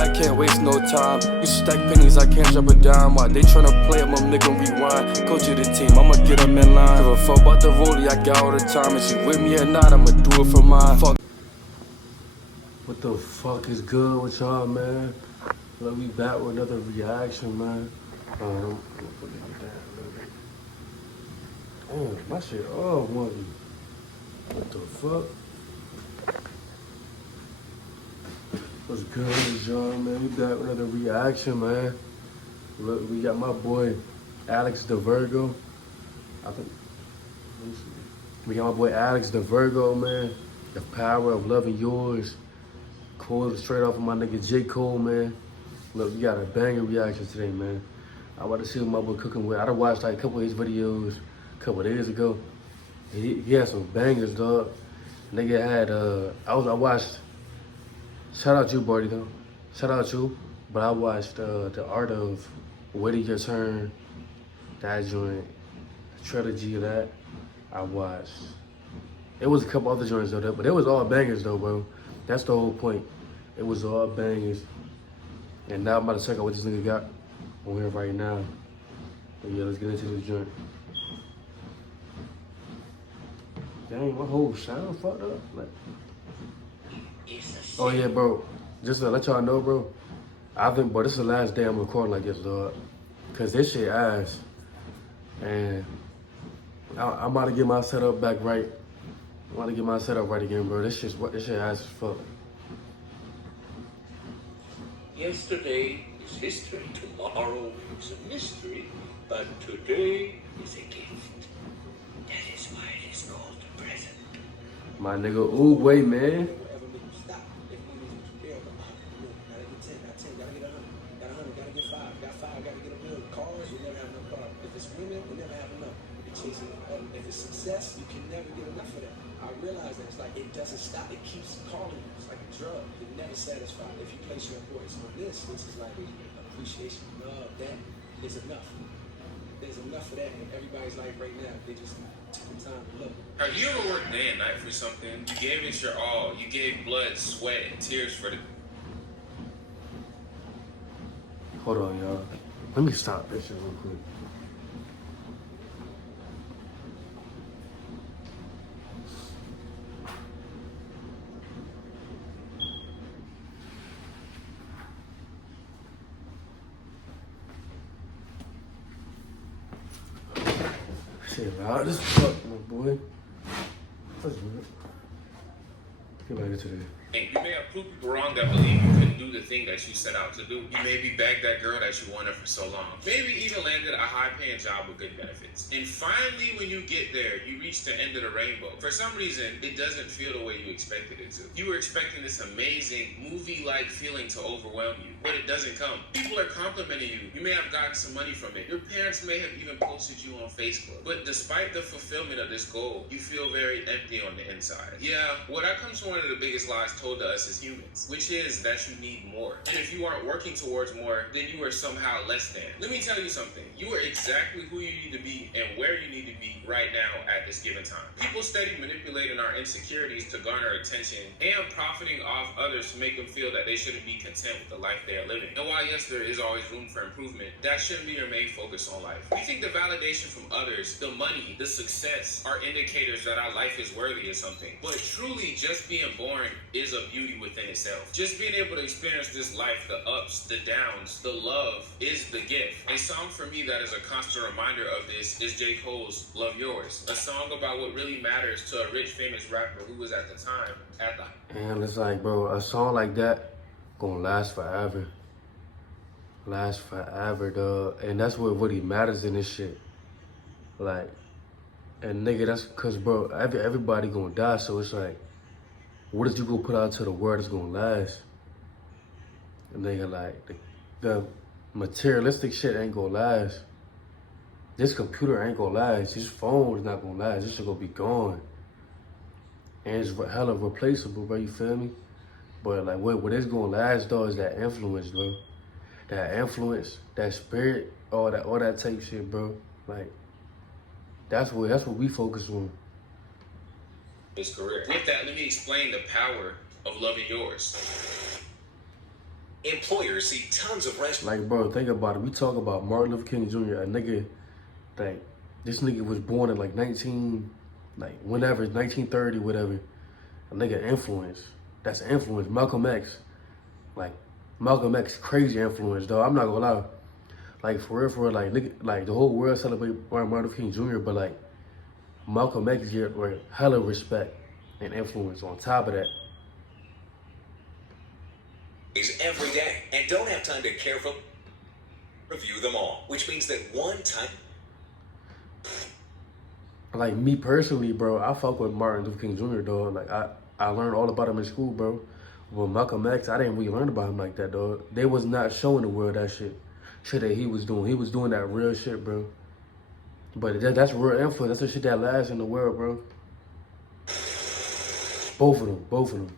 I can't waste no time. You stack pennies, I can't drop a dime. Why they tryna play, I'ma make them rewind. Coach of the team, I'ma get them in line. Give a fuck about the rollie, I got all the time. If she with me or not, I'ma do it for mine. Fuck. What the fuck is good with y'all, man? Let me back with another reaction, man. I'm put it down a little bit. Damn, my shit all wonky. What the fuck? What's good with y'all, man? We back with another reaction, man. Look, we got my boy AlexTheVirgo. I think we got my boy AlexTheVirgo, man. The Power of Loving Yours. Cool, straight off of my nigga J. Cole, man. Look, we got a banger reaction today, man. I want to see what my boy cooking with. I done watched like a couple of his videos a couple of days ago. He had some bangers, dog. Nigga had I watched. Shout out you, Barty, though. Shout out you. But I watched the Art of Waiting Your Turn. That joint, the trilogy of that. I watched. It was a couple other joints though, but it was all bangers though, bro. That's the whole point. It was all bangers. And now I'm about to check out what this nigga got on here right now. But yeah, let's get into this joint. Dang, my whole sound fucked up. Like, oh yeah, bro. Just to let y'all know, bro. I think, bro, this is the last day I'm recording like this, dog. Cause this shit ass. And I'm about to get my setup back right. I'm about to get my setup right again, bro. This shit ass as fuck. Yesterday is history, tomorrow is a mystery, but today is a gift. That is why it is called the present. My nigga, ooh, wait, man. If it's success, you can never get enough of that. I realize that it's like it doesn't stop. It keeps calling you. It's like a drug. You're never satisfied. If you place your importance on this, which is like appreciation, love, that is enough. There's enough of that in everybody's life right now. They just took the time to look. Have you ever worked day and night for something? You gave it your all. You gave blood, sweat, and tears for the... Hold on, y'all. Let me stop this shit real quick. Shit loud as fuck, my boy. Let's do it. Get back into this. You may have proved people wrong that believe you couldn't do the thing that you set out to do. You maybe begged that girl that you wanted for so long. Maybe even landed a high-paying job with good benefits. And finally, when you get there, you reach the end of the rainbow. For some reason, it doesn't feel the way you expected it to. You were expecting this amazing, movie-like feeling to overwhelm you, but it doesn't come. People are complimenting you. You may have gotten some money from it. Your parents may have even posted you on Facebook. But despite the fulfillment of this goal, you feel very empty on the inside. Yeah, well, that comes from one of the biggest lies told to us as humans, which is that you need more. And if you aren't working towards more, then you are somehow less than. Let me tell you something. You are exactly who you need to be and where you need to be right now at this given time. People steady manipulating our insecurities to garner attention and profiting off others to make them feel that they shouldn't be content with the life they are living. And while yes, there is always room for improvement, that shouldn't be your main focus on life. We think the validation from others, the money, the success are indicators that our life is worthy of something. But truly, just being born is a beauty within itself. Just being able to experience this life, the ups, the downs, the love is the gift. A song for me that is a constant reminder of this is J. Cole's Love Yours, a song about what really matters to a rich, famous rapper who was at the time at the... And it's like, bro, a song like that gonna last forever. Last forever, dog. And that's what really matters in this shit. Like, and nigga, that's cause, bro, everybody gonna die, so it's like, what did you go put out to the world that's gonna last? And nigga, like, the materialistic shit ain't gonna last. This computer ain't gonna last. This phone is not gonna last. This shit gonna be gone. And it's hella replaceable, bro, you feel me? But like, what is gonna last, though, is that influence, bro. That influence, that spirit, all that type shit, bro. Like, that's what we focus on. His career. With that, let me explain the power of loving yours. Employers see tons of rest. Like, bro, think about it. We talk about Martin Luther King Jr., a nigga, like, this nigga was born in like 1930, whatever. A nigga influence. That's influence. Malcolm X. Like, Malcolm X, crazy influence, though. I'm not gonna lie. Like, for real, like, nigga, like, the whole world celebrate Martin Luther King Jr., but, like, Malcolm X get hella respect and influence on top of that. Every day and don't have time to carefully review them all, which means that one time. Like, me personally, bro, I fuck with Martin Luther King Jr., dog. Like, I learned all about him in school, bro. But Malcolm X, I didn't really learn about him like that, dog. They was not showing the world that shit that he was doing. He was doing that real shit, bro. But that's real influence. That's the shit that lasts in the world, bro. Both of them.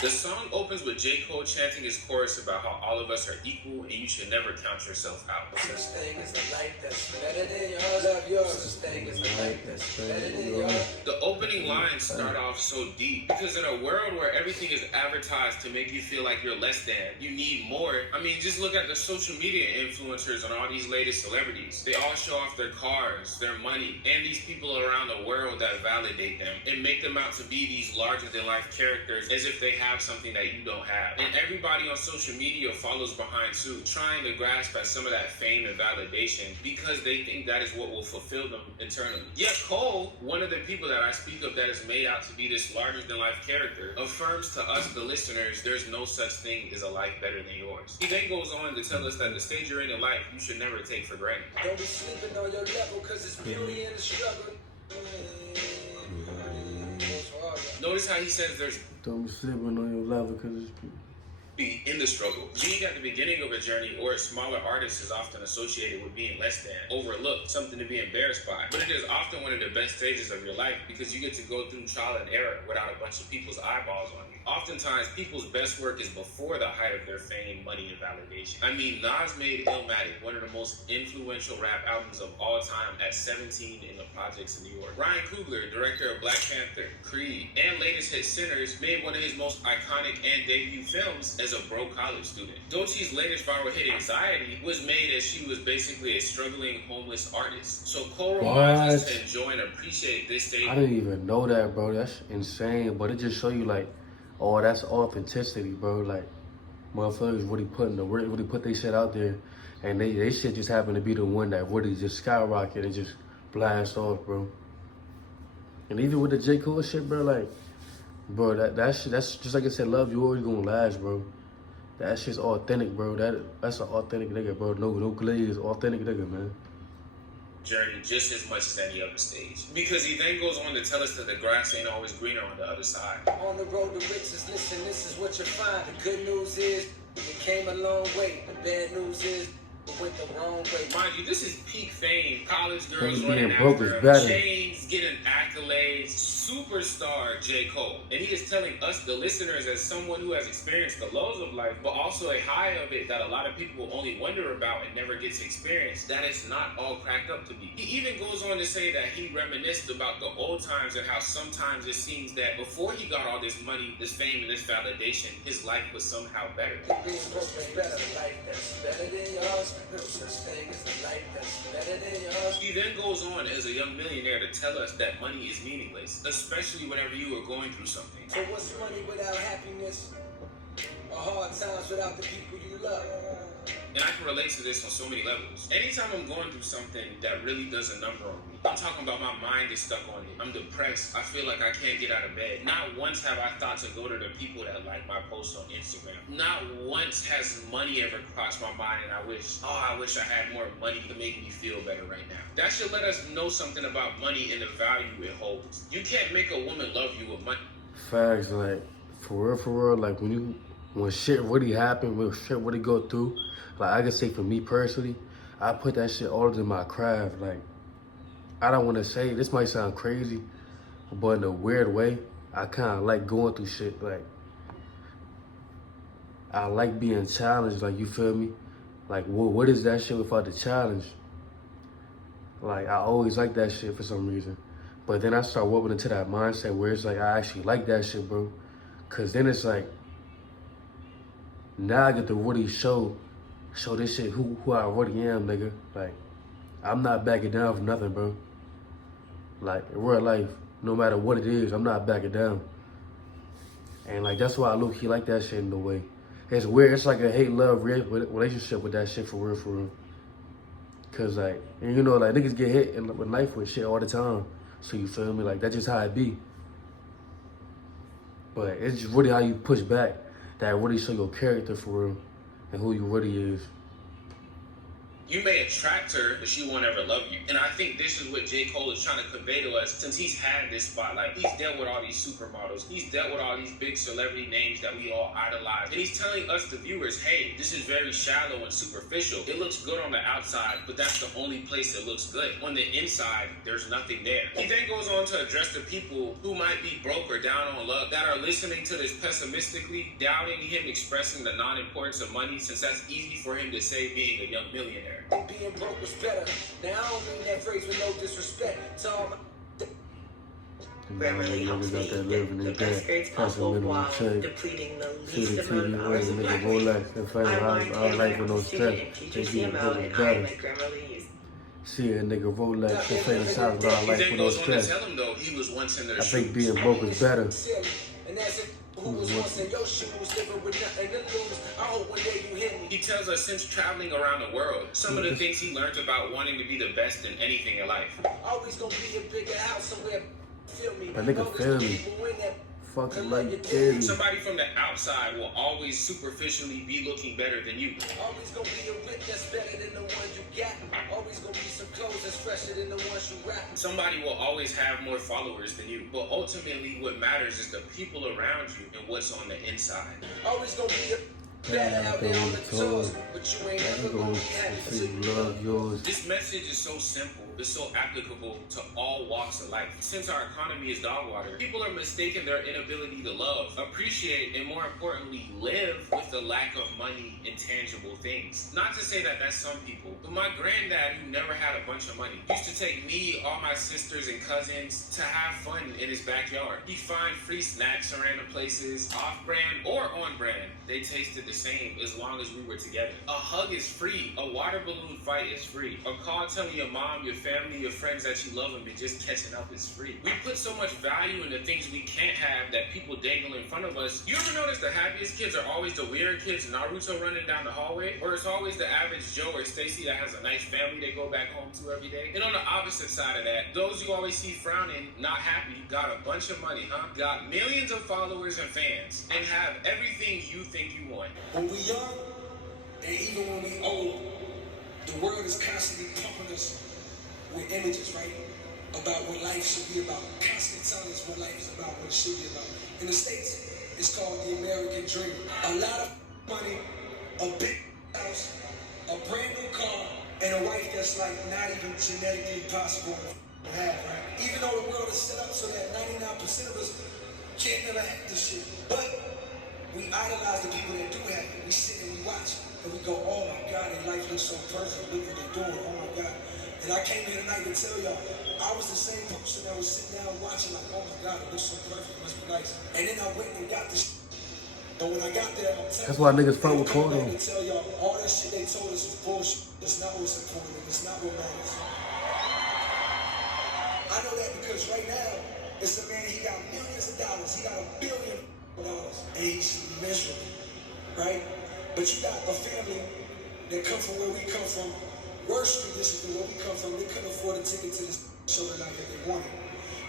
The song opens with J. Cole chanting his chorus about how all of us are equal and you should never count yourself out. Such thing as a life that's better than yours. Love yours. Such thing as a life that's better than yours. The opening lines start off so deep because in a world where everything is advertised to make you feel like you're less than, you need more. I mean, just look at the social media influencers and all these latest celebrities. They all show off their cars, their money, and these people around the world that validate them and make them out to be these larger-than-life characters as if they have something that you don't have. And everybody on social media follows behind too, trying to grasp at some of that fame and validation because they think that is what will fulfill them internally. Yet Cole, one of the people that I speak of that is made out to be this larger-than-life character, affirms to us, the listeners, there's no such thing as a life better than yours. He then goes on to tell us that the stage you're in life, you should never take for granted. Don't be sleeping on your level, cause it's beauty in the struggle. Notice how he says there's Don't be sleeping on your level because it's be in the struggle. Being at the beginning of a journey or a smaller artist is often associated with being less than, overlooked, something to be embarrassed by. But it is often one of the best stages of your life because you get to go through trial and error without a bunch of people's eyeballs on you. Oftentimes, people's best work is before the height of their fame, money, and validation. I mean, Nas made Illmatic one of the most influential rap albums of all time at 17 in the projects in New York. Ryan Coogler, director of Black Panther, Creed, and latest hit Sinners, made one of his most iconic and debut films as a broke college student. Doechie's latest viral hit, Anxiety, was made as she was basically a struggling homeless artist. So Cole reminds us to enjoy and appreciate this stage. I didn't even know that, bro. That's insane. But it just show you, like, oh, that's authenticity, bro. Like, motherfuckers really put their shit out there, and they shit just happened to be the one that really just skyrocket and just blast off, bro. And even with the J. Cole shit, bro, like, bro, that shit, that's just like I said, love yours gonna last, bro. That shit's authentic, bro. That's an authentic nigga, bro. No glaze, authentic nigga, man. Journey just as much as any other stage. Because he then goes on to tell us that the grass ain't always greener on the other side. On the road to riches, listen, this is what you'll find. The good news is, it came a long way. The bad news is, it went the wrong way. Mind you, this is peak fame. College girls Being running broke after is him, better. chains, getting accolades, superstar J. Cole. And he is telling us, the listeners, as someone who has experienced the lows of life, but also a high of it that a lot of people only wonder about and never get to experience, that it's not all cracked up to be. He even goes on to say that he reminisced about the old times and how sometimes it seems that before he got all this money, this fame, and this validation, his life was somehow better. Being broke is better. Life that's better than yours. No such thing as a life that's better than yours. He then goes on as a young millionaire to tell us that money is meaningless, especially whenever you are going through something. So what's money without happiness? Or hard times without the people you love? And I can relate to this on so many levels. Anytime I'm going through something that really does a number on me, I'm talking about my mind is stuck on it. I'm depressed. I feel like I can't get out of bed. Not once have I thought to go to the people that like my posts on Instagram. Not once has money ever crossed my mind and I wish I had more money to make me feel better right now. That should let us know something about money and the value it holds. You can't make a woman love you with money. Facts, like, for real, like, when shit really happen, when shit really go through, like, I can say for me personally, I put that shit all into my craft. Like, I don't want to say, this might sound crazy, but in a weird way, I kind of like going through shit. Like, I like being challenged, like, you feel me? Like, what is that shit without the challenge? Like, I always like that shit for some reason. But then I start walking into that mindset where it's like, I actually like that shit, bro. Cause then it's like, now I get to really show this shit who I really am, nigga. Like, I'm not backing down for nothing, bro. Like, in real life, no matter what it is, I'm not backing down. And like, that's why I low-key like that shit in a way. It's weird. It's like a hate-love relationship with that shit, for real, for real. Cause like, and you know, like, niggas get hit in life with shit all the time. So you feel me? Like, that's just how it be. But it's just really how you push back that really show your character for real and who you really is. You may attract her, but she won't ever love you. And I think this is what J. Cole is trying to convey to us since he's had this spotlight. He's dealt with all these supermodels. He's dealt with all these big celebrity names that we all idolize. And he's telling us, the viewers, hey, this is very shallow and superficial. It looks good on the outside, but that's the only place that looks good. On the inside, there's nothing there. He then goes on to address the people who might be broke or down on luck that are listening to this pessimistically, doubting him expressing the non-importance of money, since that's easy for him to say being a young millionaire. Being broke was better. Now I don't mean that phrase with no disrespect. So Grammarly helps me get the best grades possible while depleting the least amount of hours of black I life with no stress. TGCML and I make Grammarly use. See a nigga Rolex and fantasize about life with no stress. Tell him though he was once in their I think being broke is better. who was once in your shoes, living with nothing to lose. I hope one day you hear me. He tells us since traveling around the world, some of the things he learned about wanting to be the best in anything in life. Always gonna be a bigger house somewhere. Feel me? That nigga feel me. Fucking like you kidding. Somebody from the outside will always superficially be looking better than you. Always gonna be a whip that's better than the one you got. Always gonna be some clothes that's fresher than the ones you rock. Somebody will always have more followers than you. But ultimately what matters is the people around you and what's on the inside. Always gonna be a better out there on the toes, but you ain't never gonna be happy till you love yours. This message is so simple. It's so applicable to all walks of life. Since our economy is dog water, people are mistaking their inability to love, appreciate, and more importantly, live with the lack of money and tangible things. Not to say that that's some people, but my granddad, who never had a bunch of money, used to take me, all my sisters and cousins to have fun in his backyard. He'd find free snacks in random places, off-brand or on-brand. They tasted the same as long as we were together. A hug is free. A water balloon fight is free. A call telling your mom, your family, your friends that you love them and just catching up is free. We put so much value in the things we can't have that people dangle in front of us. You ever notice the happiest kids are always the weird kids Naruto running down the hallway? Or it's always the average Joe or Stacy that has a nice family they go back home to every day? And on the opposite side of that, those you always see frowning, not happy, got a bunch of money, got millions of followers and fans, and have everything you think you want. When we young, and even when we old, the world is constantly pumping us with images, right? About what life should be about. Constantly telling us what life is about, what it should be about. In the States, it's called the American dream. A lot of money, a big house, a brand new car, and a wife that's like not even genetically possible to have, right? Even though the world is set up so that 99% of us can't never have this shit. But we idolize the people that do have it. We sit and we watch, and we go, oh my God, their life looks so perfect. Look what they're doing, oh my God. And I came here tonight to tell y'all, I was the same person that was sitting down watching like, oh my God, it looks so perfect, it must be nice. And then I went and got this. But when I got there, that's why niggas fuck with Kodo. I tell y'all, all that shit they told us was bullshit. It's not what's important, it's not what matters. I know that because right now, it's a man, he got millions of dollars, he got $1 billion, and he's miserable, right? But you got a family that come from where we come from, worse conditions than where we come from. They couldn't afford a ticket to this show tonight that they wanted.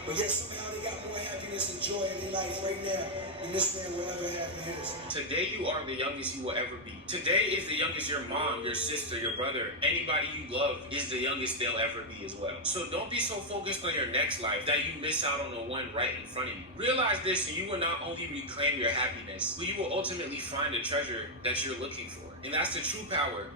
But yet somehow they got more happiness and joy in their life right now than this man will ever have in his. Today you are the youngest you will ever be. Today is the youngest your mom, your sister, your brother, anybody you love is the youngest they'll ever be as well. So don't be so focused on your next life that you miss out on the one right in front of you. Realize this and you will not only reclaim your happiness, but you will ultimately find the treasure that you're looking for. And that's the true power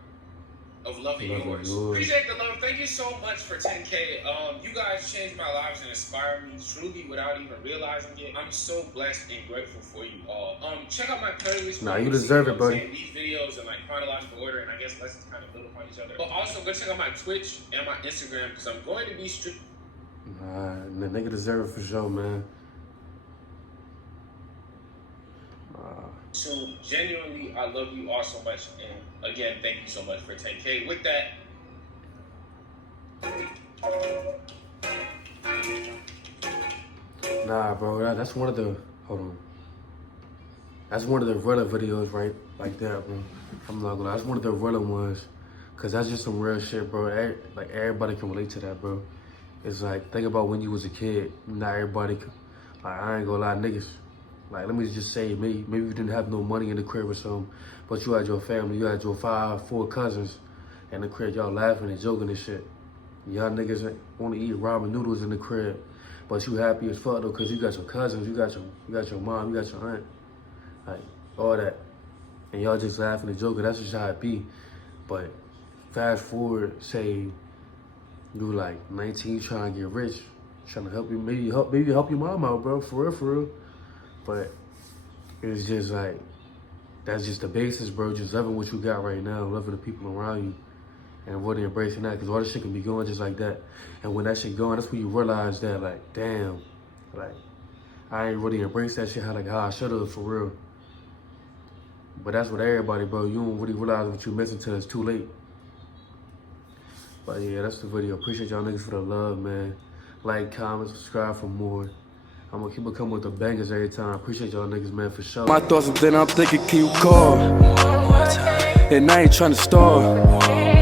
of loving yours. Appreciate the love. Thank you so much for 10K. You guys changed my lives and inspired me truly without even realizing it. I'm so blessed and grateful for you all. Check out my playlist. Nah, you deserve it, buddy. These videos in like chronological order, and I guess let's just kind of build upon each other. But also go check out my Twitch and my Instagram because I'm going to be strict. Nah, the nigga deserve it for sure, man. So genuinely, I love you all so much, and again, thank you so much for 10K. With that, nah, bro, that's one of the, hold on. That's one of the realer videos, right? Like that, bro. I'm not gonna lie, that's one of the realer ones. Cause that's just some real shit, bro. Like, everybody can relate to that, bro. It's like, think about when you was a kid. Not everybody, like, I ain't gonna lie, niggas. Like, let me just say, maybe you didn't have no money in the crib or something, but you had your family, you had your 4 cousins in the crib, y'all laughing and joking and shit. Y'all niggas want to eat ramen noodles in the crib, but you happy as fuck though, cause you got your cousins, you got your mom, you got your aunt, like, all that. And y'all just laughing and joking, that's just how it be. But fast forward, say, you like 19, trying to get rich, trying to help you, maybe help your mom out, bro, for real. But it's just like, that's just the basis, bro. Just loving what you got right now, loving the people around you, and really embracing that, because all this shit can be going just like that. And when that shit going, that's when you realize that, like, damn, like, I ain't really embraced that shit how I should have, for real. But that's with everybody, bro. You don't really realize what you're missing till it's too late. But yeah, that's the video. Appreciate y'all niggas for the love, man. Like, comment, subscribe for more. I'm gonna keep coming with the bangers every time. Appreciate y'all niggas, man, for sure. My thoughts and then I'm thinking, can you call? And I ain't trying to stall.